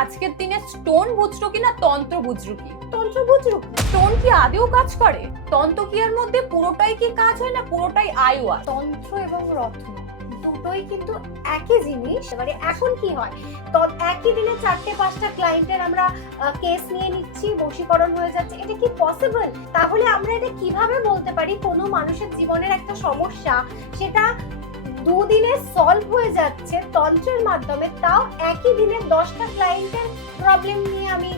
আজকের দিনে স্টোন বুঝলো কি না তন্ত্র বুঝলো কি? তন্ত্র বুঝলো স্টোন কি আদেও কাজ করে? তন্ত্র কি এর মধ্যে পুরোটাই কি কাজ হয় না পুরোটাই আয়ুয়া? তন্ত্র এবং রত্ন দুটোই কিন্তু একই জিনিস। এবারে এখন কি হয়, তো একই দিনে 4-5টা ক্লায়েন্টের আমরা কেস নিয়ে নিচ্ছি, বশীকরণ হয়ে যাচ্ছে, এটা কি পসিবল? তাহলে আমরা এটা কিভাবে বলতে পারি কোনো মানুষের জীবনের একটা সমস্যা সেটা দুদিনে সলভ হয়ে যাচ্ছে তন্ত্রের মাধ্যমে, তাও একই দিনে 10টা ক্লায়েন্টের প্রবলেম নিয়ে আমি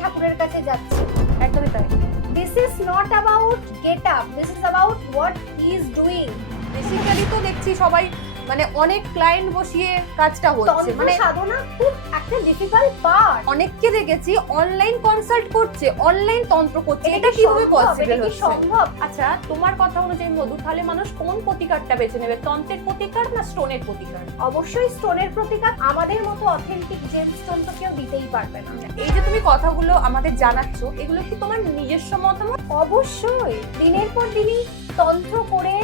ঠাকুরের কাছে যাচ্ছি? একদমই তাই। This is not about get up, this is about what he is doing. Basically তো দেখছি সবাই মানে অনেক ক্লায়েন্ট বসিয়ে কাজটা হচ্ছে, তন্ত্র মানে সাধনা খুব একটা ডিফিকাল্ট পার্ট। অনেককে দেখেছি অনলাইন কনসাল্ট করছে, অনলাইন তন্ত্র করছে, এটা এটা কি কিভাবে সম্ভব? পসিবল এটা কি হচ্ছে? সম্ভব? আচ্ছা, তোমার কথা অনুযায়ী মধু, তাহলে মানুষ কোন প্রতিকারটা বেছে নেবে, তন্ত্রের প্রতিকার না স্টোনের প্রতিকার? অবশ্যই স্টোনের প্রতিকার। আমাদের মতো অথেন্টিক জেম স্টোন তো কেউ দিতেই পারবে না। এই যে তুমি কথাগুলো আমাদের জানাচ্ছ, এগুলো কি তোমার নিজস্ব মতামত? অবশ্যই দিনের পর দিনই তন্ত্র করে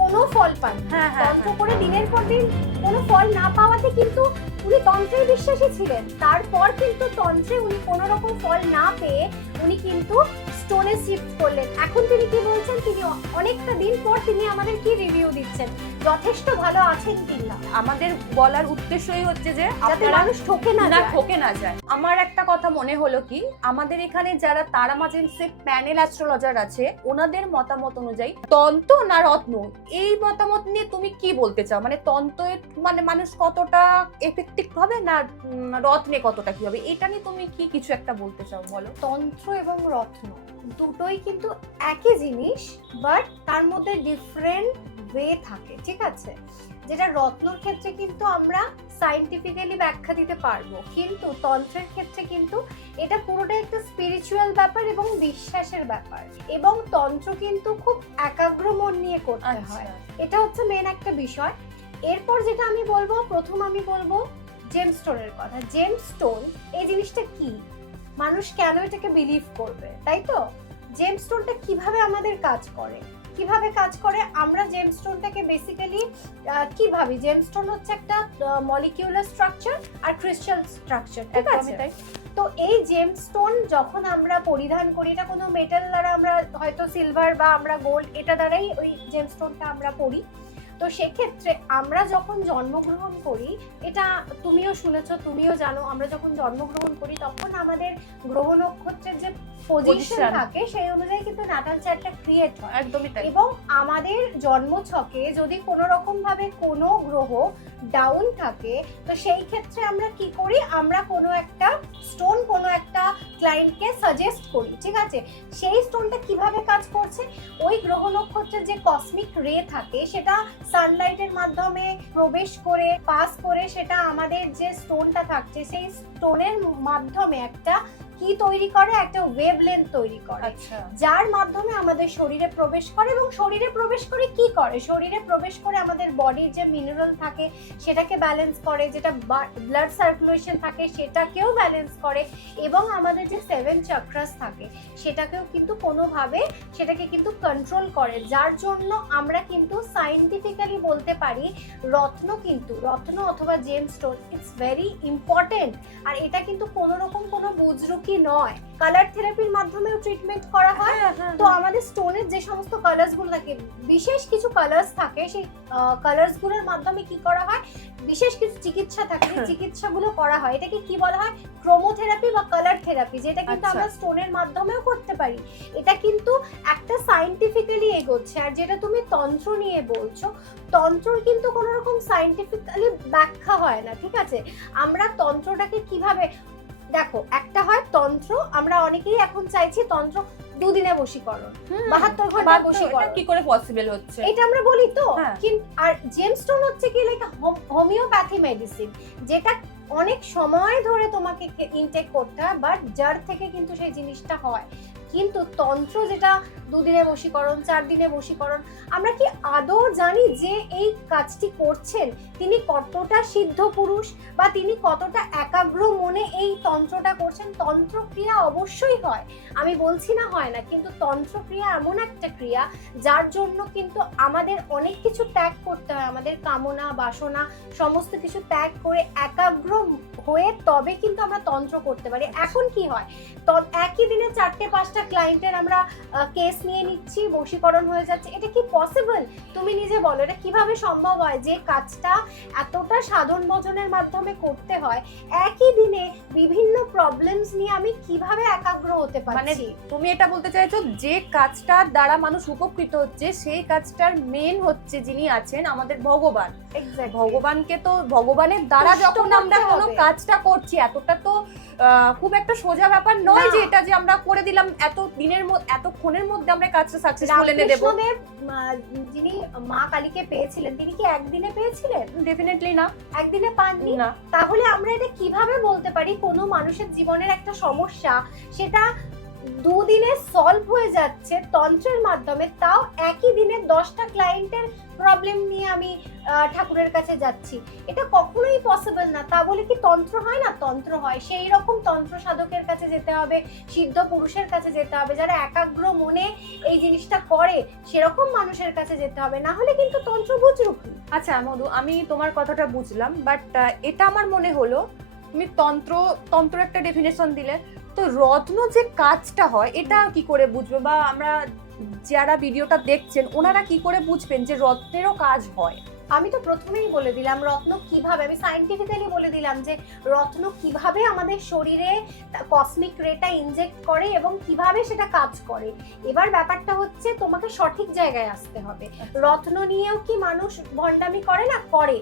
কোনো ফল পান, হ্যাঁ, হ্যাঁ, তন্ত্র করে দিনের পর দিন কোনো ফল না পাওয়াতে কিন্তু উনি তন্ত্রে বিশ্বাসী ছিলেন, তারপর কিন্তু তন্ত্রে উনি কোনো রকম ফল না পেয়ে উনি কিন্তু স্টোনে শিফট করলেন। এখন তিনি কি বলছেন, তিনি অনেকটা দিন পর তিনি আমাদের কি রিভিউ দিচ্ছেন, যথেষ্ট ভালো আছেন কিনা। আমাদের বলার উদ্দেশ্যই হচ্ছে যে যাতে আপনারা মানুষ ঠকে না যায়। ঠকে না যায়। আমার একটা কথা মনে হলো কি, আমাদের এখানে যারা তারা মাজেন্সে প্যানেল অ্যাস্ট্রোলজার আছে, ওনাদের মতামত অনুযায়ী তন্ত্র না রত্ন, এই মতামত নিয়ে তুমি কি বলতে চাও? মানে তন্ত্রে মানে মানুষ কতটা এফেক্টিভ হবে না রত্নে কতটা কি হবে, এটা নিয়ে তুমি কি কিছু একটা বলতে চাও, বলো। তন্ত্র এবং রত্ন দুটোই কিন্তু একই জিনিস, বাট তার মধ্যে ডিফারেন্ট ওয়ে থাকে, ঠিক আছে? যেটা রত্নর ক্ষেত্রে কিন্তু আমরা সায়েন্টিফিক্যালি ব্যাখ্যা দিতে পারবো, কিন্তু তন্ত্রের ক্ষেত্রে কিন্তু এটা পুরোটাই একটা স্পিরিচুয়াল ব্যাপার এবং বিশ্বাসের ব্যাপার, এবং তন্ত্র কিন্তু খুব একাগ্র মন নিয়ে করতে হয়। এটা হচ্ছে মেন একটা বিষয়। এরপর যেটা আমি বলবো, প্রথম আমি বলবো জেমস্টোনের কথা। জেমস্টোন এই জিনিসটা কি, মানুষ কেন এটাকে বিলিভ করবে, তাই তো? জেমস্টোনটা কিভাবে আমাদের কাজ করে, কিভাবে কাজ করে? আমরা জেমস্টোনটাকে বেসিক্যালি কি ভাবি, জেমস্টোন হচ্ছে একটা মলিকিউলার স্ট্রাকচার আর ক্রিস্টাল স্ট্রাকচার, ঠিক আছে? তো এই জেমস্টোন যখন আমরা পরিধান করি, এটা কোনো মেটাল দ্বারা, আমরা হয়তো সিলভার বা আমরা গোল্ড, এটা দ্বারাই ওই জেমস্টোনটা আমরা পরি। তো সেক্ষেত্রে আমরা যখন জন্মগ্রহণ করি, এটা তুমিও শুনেছো, তুমিও জানো, আমরা যখন জন্মগ্রহণ করি তখন আমাদের গ্রহ নক্ষত্রের যে পজিশন থাকে সেই অনুযায়ী কিন্তু ন্যাটাল চার্টটা ক্রিয়েট হয়। একদমই তাই। এবং আমাদের জন্মছকে যদি কোনো রকম ভাবে কোনো গ্রহ ডাউন থাকে, তো সেই ক্ষেত্রে আমরা কি করি, আমরা কোনো একটা স্টোন কোনো একটা ক্লায়েন্টকে সাজেস্ট করি, ঠিক আছে? সেই স্টোনটা কিভাবে কাজ করছে, ওই গ্রহ নক্ষত্রের যে কসমিক রে থাকে সেটা সানলাইটের মাধ্যমে প্রবেশ করে পাস করে সেটা আমাদের যে স্টোনটা থাকছে সেই স্টোনের মাধ্যমে একটা কি তৈরি করে, একটা ওয়েভলেন্থ তৈরি করে, যার মাধ্যমে আমাদের শরীরে প্রবেশ করে। এবং শরীরে প্রবেশ করে কি করে, শরীরে প্রবেশ করে আমাদের বডির যে মিনারেল থাকে সেটাকে ব্যালেন্স করে, যেটা ব্লাড সার্কুলেশন থাকে সেটাকেও ব্যালেন্স করে, এবং আমাদের যে 7 চাক্রাস থাকে সেটাকেও কিন্তু কোনোভাবে সেটাকে কিন্তু কন্ট্রোল করে, যার জন্য আমরা কিন্তু সায়েন্টিফিক্যালি বলতে পারি রত্ন অথবা জেমস্টোন ইটস ভেরি ইম্পর্টেন্ট। আর এটা কিন্তু কোনো রকম কোনো বুজরুকি নয়। কালার থেরাপির মাধ্যমেও ট্রিটমেন্ট করা হয়। তো আমাদের স্টোনের যে সমস্ত কালার্স গুলো থাকে, বিশেষ কিছু কালার্স থাকে, সেই কালার্স গুলোর মাধ্যমে কি করা হয়, বিশেষ কিছু চিকিৎসা থাকে, চিকিৎসাগুলো করা হয়। এটাকে কি বলা হয়, ক্রোমোথেরাপি বা কালার থেরাপি, যেটা কিন্তু আমরা স্টোনের মাধ্যমেও করতে পারি। এটা কিন্তু একটা সায়েন্টিফিক্যালি এগোচ্ছে। আর যেটা তুমি তন্ত্র নিয়ে বলছো, তন্ত্রর কিন্তু কোনো রকম সায়েন্টিফিক্যালি ব্যাখ্যা হয় না, ঠিক আছে? আমরা তন্ত্রটাকে কিভাবে দেখো, একটা হয় তন্ত্র, আমরা অনেকেই এখন চাইছি তন্ত্র দুদিনে বশীকরণ, 72 ঘন্টা বশীকরণ, কি করে পসিবল হচ্ছে এটা আমরা বলি তো। আর জেমস্টোন হচ্ছে কি, লাইক হোমিওপ্যাথি মেডিসিন, যেটা অনেক সময় ধরে তোমাকে ইনটেক করতে হয়, বাট যার থেকে কিন্তু সেই জিনিসটা হয়। কিন্তু তন্ত্র যেটা 2 দিনে বশীকরণ, 4 দিনে বশীকরণ, আমরা কি আদৌ জানি যে এই কাজটি করছেন তিনি কতটা সিদ্ধ পুরুষ বা তিনি কতটা একাগ্র মনে এই তন্ত্রটা করছেন, তন্ত্রক্রিয়া অবশ্যই হয়, আমি বলছি না হয় না, কিন্তু তন্ত্রক্রিয়া এমন একটা ক্রিয়া যার জন্য কিন্তু আমাদের অনেক কিছু ত্যাগ করতে হয়, আমাদের কামনা বাসনা সমস্ত কিছু ত্যাগ করে একাগ্র হয়ে তবে কিন্তু আমরা তন্ত্র করতে পারি। এখন কি হয়, একই দিনে 4-5টা ক্লায়েন্টের আমরা কেস নিয়ে নিচ্ছি, বশীকরণ হয়ে যাচ্ছে, এটা কি পসিবল? তুমি নিজে বলো এটা কিভাবে সম্ভব হয় যে কাজটা এতটা সাধন ভজনের মাধ্যমে করতে হয়, একই দিনে বিভিন্ন প্রবলেমস নিয়ে আমি কিভাবে একাগ্র হতে মানে পারছি? তুমি এটা বলতে চাইছো যে কাজটার দ্বারা মানুষ উপকৃত হচ্ছে সেই কাজটার মেন হচ্ছে যিনি আছেন আমাদের ভগবান। ভগবানকে তো ভগবানের দ্বারা তুষ্ট যখন আমরা করতে কোনো হবে। কাজটা করছি, এতটা তো খুব একটা সোজা ব্যাপার নয় না। যে এটা যে আমরা করে দিলাম এত দিনের মধ্যে এতক্ষণের মধ্যে আমরা কাজটা সাকসেসফুল এনে দেবো। রামকৃষ্ণদেব যিনি মা কালীকে পেয়েছিলেন, তিনি কি একদিনে পেয়েছিলেন? ডেফিনেটলি না। একদিনে পাননি। না, তাহলে আমরা এটা কিভাবে বলতে পারি কোনো মানুষের জীবনের একটা সমস্যা সেটা দুদিনে সলভ হয়ে যাচ্ছে তন্ত্রের মাধ্যমে, তাও একই দিনে 10টা ক্লায়েন্টের প্রবলেম নিয়ে আমি ঠাকুরের কাছে যাচ্ছি? এটা কখনোই পসিবল না। তা বলে কি তন্ত্র হয় না? তন্ত্র হয়। সেই রকম তন্ত্র সাধকের কাছে যেতে হবে, সিদ্ধ পুরুষের কাছে যেতে হবে, যারা একাগ্র মনে এই জিনিসটা করে সেরকম মানুষের কাছে যেতে হবে, না হলে কিন্তু তন্ত্র বুজরুকি। আচ্ছা মধু, আমি তোমার কথাটা বুঝলাম, বাট এটা আমার মনে হলো তুমি তন্ত্র একটা ডেফিনেশন দিলে, তো রত্ন যে কাজটা হয় এটা কি করে বুঝবে, বা আমরা যারা ভিডিওটা দেখছেন ওনারা কি করে বুঝবেন যে রত্নেরও কাজ হয়? আমি তো প্রথমেই বলে দিলাম রত্ন কিভাবে, আমি সায়েন্টিফিক্যালি বলে দিলাম যে রত্ন কিভাবে আমাদের শরীরে কসমিক রেটা ইনজেক্ট করে এবং কিভাবে সেটা কাজ করে। এবার ব্যাপারটা হচ্ছে তোমাকে সঠিক জায়গায় আসতে হবে। রত্ন নিয়েও কি মানুষ ভণ্ডামি করে না? করে।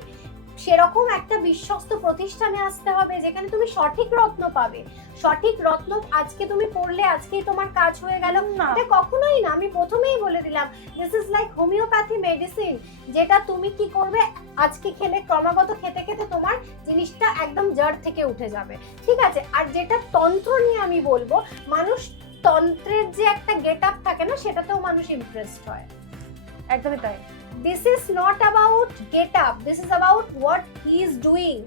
সেরকম একটা বিশ্বস্ত প্রতিষ্ঠানে আসতে হবে যেখানে তুমি সঠিক রত্ন পাবে। সঠিক রত্ন আজকে তুমি পড়লে আজকেই তোমার কাজ হয়ে গেল, না, এটা কখনোই না। আমি প্রথমেই বলে দিলাম this is like homeopathy medicine, যেটা তুমি কি করবে আজকে খেলে ক্রমাগত খেতে খেতে তোমার জিনিসটা একদম জড় থেকে উঠে যাবে, ঠিক আছে? আর যেটা তন্ত্র নিয়ে আমি বলবো, মানুষ তন্ত্রের যে একটা গেট আপ থাকে না, সেটাতেও মানুষ ইমপ্রেসড হয়। একদমই তাই। This is not about get up, this is about what he is doing.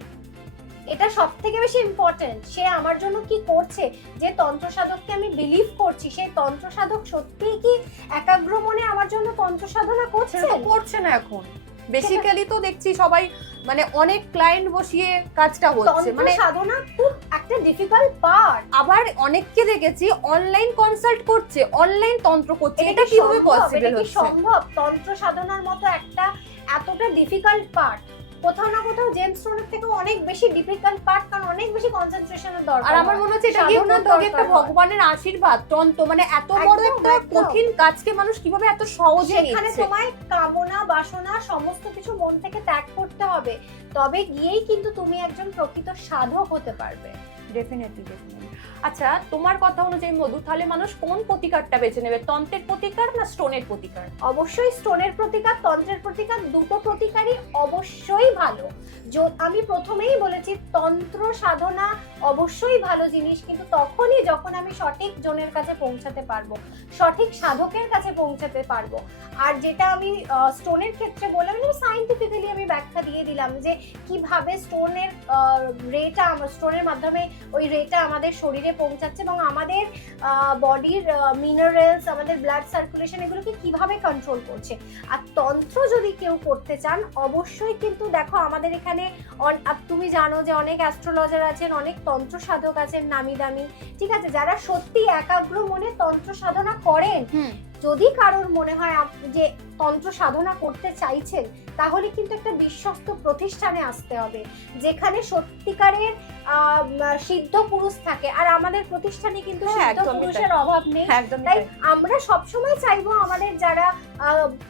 এটা সব থেকে বেশি ইম্পর্টেন্ট। সে আমার জন্য কি করছে, যে তন্ত্র সাধককে আমি বিলিভ করছি, সেই তন্ত্র সাধক সত্যিই কি একাগ্র মনে আমার জন্য তন্ত্র সাধনা করছে? সেটা তো করছে না এখন। বেসিক্যালি তো দেখছি সবাই মানে অনেক ক্লায়েন্ট বসিয়ে কাজটা হচ্ছে, তন্ত্র মানে সাধনা খুব একটা ডিফিকাল্ট পার্ট। আবার অনেককে দেখেছি অনলাইন কনসাল্ট করছে, অনলাইন তন্ত্র করছে। এটা কিভাবে পসিবল হচ্ছে? সম্ভব? তন্ত্র সাধনার মতো একটা এতটা ডিফিকাল্ট পার্ট কোথাও না কোথাও জেমস স্টোনের থেকে অনেক বেশি ডিফিকাল্ট পার্ট, কারণ অনেক বেশি কনসেন্ট্রেশনের দরকার। আর আমার মনে হচ্ছে এটা কি একটা ভগবানের আশীর্বাদ। তন্ত্র মানে এত বড় একটা কঠিন কাজকে মানুষ কিভাবে এত সহজে নিচ্ছে। এখানে তোমায় কামনা বাসনা সমস্ত কিছু মন থেকে ত্যাগ করতে হবে, তবে গিয়েই কিন্তু তুমি একজন প্রকৃত সাধক হতে পারবে। ডেফিনেটলি। আচ্ছা, তোমার কথা অনুযায়ী মধু, তাহলে মানুষ কোন প্রতিকারটা বেছে নেবে, তন্ত্রের প্রতিকার না স্টোনের প্রতিকার? অবশ্যই স্টোনের প্রতিকার, তন্ত্রের প্রতিকার, দুটো প্রতিকারই অবশ্যই ভালো। আমি প্রথমেই বলেছি তন্ত্র সাধনা অবশ্যই ভালো জিনিস, কিন্তু তখনই যখন আমি সঠিক জনের কাছে পৌঁছাতে পারবো, সঠিক সাধকের কাছে পৌঁছাতে পারবো। আর যেটা আমি স্টোনের ক্ষেত্রে বললাম, সায়েন্টিফিক্যালি আমি ব্যাখ্যা দিয়ে দিলাম যে কিভাবে স্টোনের রেটা, স্টোনের মাধ্যমে ওই রেটা আমাদের শরীরে পৌঁছাচ্ছে এবং আমাদের বডির মিনারেলস, আমাদের ব্লাড সার্কুলেশন, এগুলোকে কিভাবে কন্ট্রোল করছে। আর তন্ত্র যদি কেউ করতে চান, অবশ্যই কিন্তু দেখো আমাদের এখানে তুমি জানো যে অনেক অ্যাস্ট্রোলজার আছেন, অনেক তন্ত্র সাধক আছেন নামি দামি, ঠিক আছে, যারা সত্যি একাগ্র মনে তন্ত্র সাধনা করেন। যদি কারোর মনে হয় যে তন্ত্র সাধনা করতে চাইছেন, তাহলে কিন্তু একটা বিশ্বস্ত প্রতিষ্ঠানে আসতে হবে যেখানে সত্যিকারের সিদ্ধ পুরুষ থাকে। আর আমাদের প্রতিষ্ঠানে কিন্তু সিদ্ধ পুরুষের অভাব নেই। তাই আমরা সবসময় চাইবো আমাদের যারা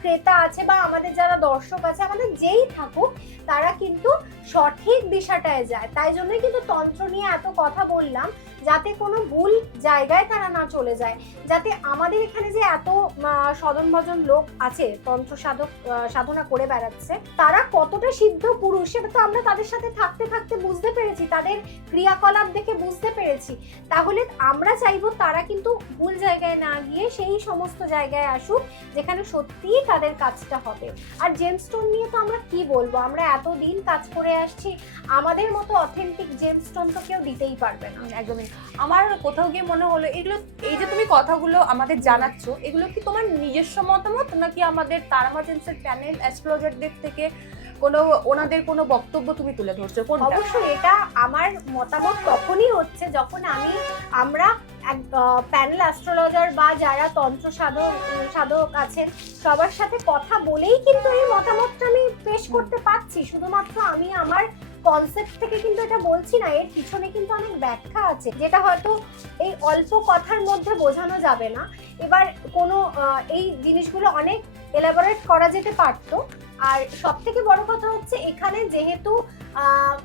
ক্রেতা আছে বা আমাদের যারা দর্শক আছে, আমাদের যেই থাকুক, তারা কিন্তু সঠিক দিশাটায় যায়। তাই জন্যই কিন্তু তন্ত্র নিয়ে এত কথা বললাম, যাতে কোনো ভুল জায়গায় তারা না চলে যায়, যাতে আমাদের এখানে যে এত সাধন ভজন লোক আছে তন্ত্র সাধনা করে বেড়াচ্ছে, তারা কতটা সিদ্ধ পুরুষ সেটা তো আমরা তাদের সাথে থাকতে থাকতে বুঝতে পেরেছি, তাদের ক্রিয়াকলাপ দেখে বুঝতে পেরেছি। তাহলে আমরা চাইবো তারা কিন্তু ভুল জায়গায় না গিয়ে সেই সমস্ত জায়গায় আসুক যেখানে সত্যিই তাদের কাজটা হবে। আর জেমস্টোন নিয়ে তো আমরা কি বলবো, আমরা এতদিন কাজ করে আসছি, আমাদের মতো অথেন্টিক জেমস্টোন তো কেউ দিতেই পারবে না। একদমই। আমার কোথাও গিয়ে মনে হলো এগুলো, এই যে তুমি কথাগুলো আমাদের জানাচ্ছ, এগুলো কি তোমার নিজস্ব মতামত নাকি আমাদের তারামা জেমসের প্যানেল অ্যাস্ট্রোলজারদের থেকে ওনাদের কোনো বক্তব্য তুমি তুলে ধরছো? কোনটা? অবশ্যই এটা আমার মতামত তখনই হচ্ছে যখন আমরা প্যানেল অ্যাস্ট্রোলজার বা যারা তন্ত্র সাধক আছেন সবার সাথে কথা বলেই কিন্তু এই মতামতটা আমি পেশ করতে পারছি। শুধুমাত্র আমি আমার কনসেপ্ট থেকে কিন্তু এটা বলছি না, এর পিছনে কিন্তু অনেক ব্যাখ্যা আছে যেটা হয়তো এই অল্প কথার মধ্যে বোঝানো যাবে না। এবার কোনো এই জিনিসগুলো অনেক এলাবোরেট করা যেতে পারতো। আর সব থেকে বড় কথা হচ্ছে এখানে যেহেতু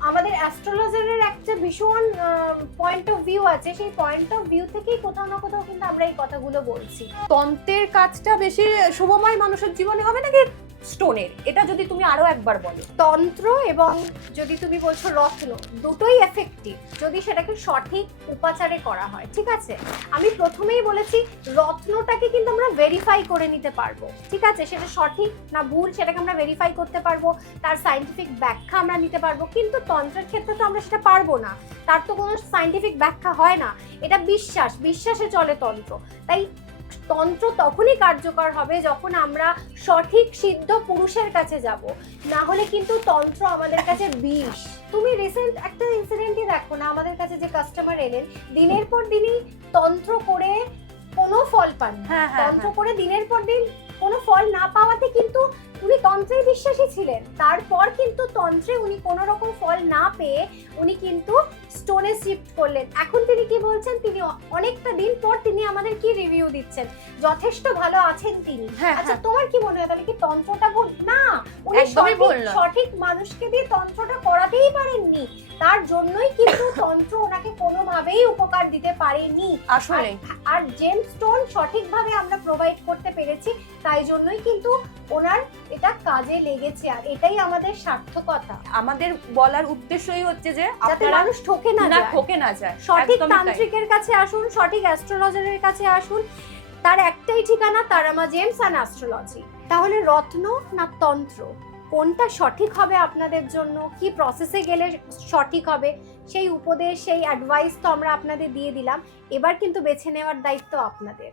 আমাদের অ্যাস্ট্রোলজারের একটা ভীষণ পয়েন্ট অফ ভিউ আছে, সেই পয়েন্ট অফ ভিউ থেকেই কোথাও না কোথাও কিন্তু আমরা এই কথাগুলো বলছি। তন্ত্রের কাজটা বেশি শুভময় মানুষের জীবনে হবে নাকি স্টোনের? এটা যদি তুমি আরো একবার বলো। তন্ত্র এবং যদি তুমি বলছো রত্ন, দুটোই এফেক্টিভ যদি সেটাকে সঠিক উপাচারে করা হয়। ঠিক আছে, আমি প্রথমেই বলেছি রত্নটাকে কিন্তু আমরা ভেরিফাই করে নিতে পারবো। ঠিক আছে, সেটা সঠিক না ভুল সেটাকে আমরা ভেরিফাই করতে পারবো, তার সায়েন্টিফিক ব্যাখ্যা আমরা নিতে পারবো। কিন্তু তন্ত্রের ক্ষেত্রে তো আমরা সেটা পারবো না, তার তো কোনো সায়েন্টিফিক ব্যাখ্যা হয় না, এটা বিশ্বাসে চলে তন্ত্র। তাই তন্ত্র তখনই কার্যকর হবে যখন আমরা সঠিক সিদ্ধ পুরুষের কাছে যাব, না হলে কিন্তু তন্ত্র আমাদের কাছে বিষ। তুমি রিসেন্ট একটা ইনসিডেন্টই দেখো না, আমাদের কাছে যে কাস্টমার এলেন দিনের পর দিনই তন্ত্র করে কোনো ফল পান, তন্ত্র করে দিনের পর দিন কোনো ফল না পাওয়াতে কিন্তু উনি তন্ত্রে বিশ্বাসী ছিলেন, তারপর কিন্তু তন্ত্রে উনি কোনো রকম ফল না পেয়ে উনি কিন্তু স্টোনে শিফট করলেন। এখন তিনি কি বলছেন, তিনি অনেকটা দিন পর তিনি আমাদের কি রিভিউ দিচ্ছেন, যথেষ্ট ভালো আছেন তিনি। আচ্ছা তোমার কি মনে হয় তাহলে কি তন্ত্রটা ভুল? না, উনি সঠিক মানুষকে দিয়ে তন্ত্রটা করাতেই পারেননি, তার জন্যই কিন্তু তন্ত্র ওনাকে কোনোভাবেই উপকার দিতে পারেনি। আসলে আর জেমস্টোন সঠিকভাবে আমরা প্রোভাইড করতে পেরেছি, তাই জন্যই কিন্তু ওনার এটা কাজে লেগেছে। আর এটাই আমাদের সার্থকতা। আমাদের বলার উদ্দেশ্যই হচ্ছে যে যাতে মানুষ ঠকে না যায়। সঠিক তান্ত্রিকের কাছে আসুন, সঠিক অ্যাস্ট্রোলজারের কাছে আসুন, তার একটাই ঠিকানা তারামা জেমস অ্যান্ড অ্যাস্ট্রোলজি। তাহলে রত্ন না তন্ত্র, কোনটা সঠিক হবে আপনাদের জন্য, কি প্রসেসে গেলে সঠিক হবে, সেই উপদেশ সেই অ্যাডভাইস তো আমরা আপনাদের দিয়ে দিলাম। এবার কিন্তু বেছে নেওয়ার দায়িত্ব আপনাদের।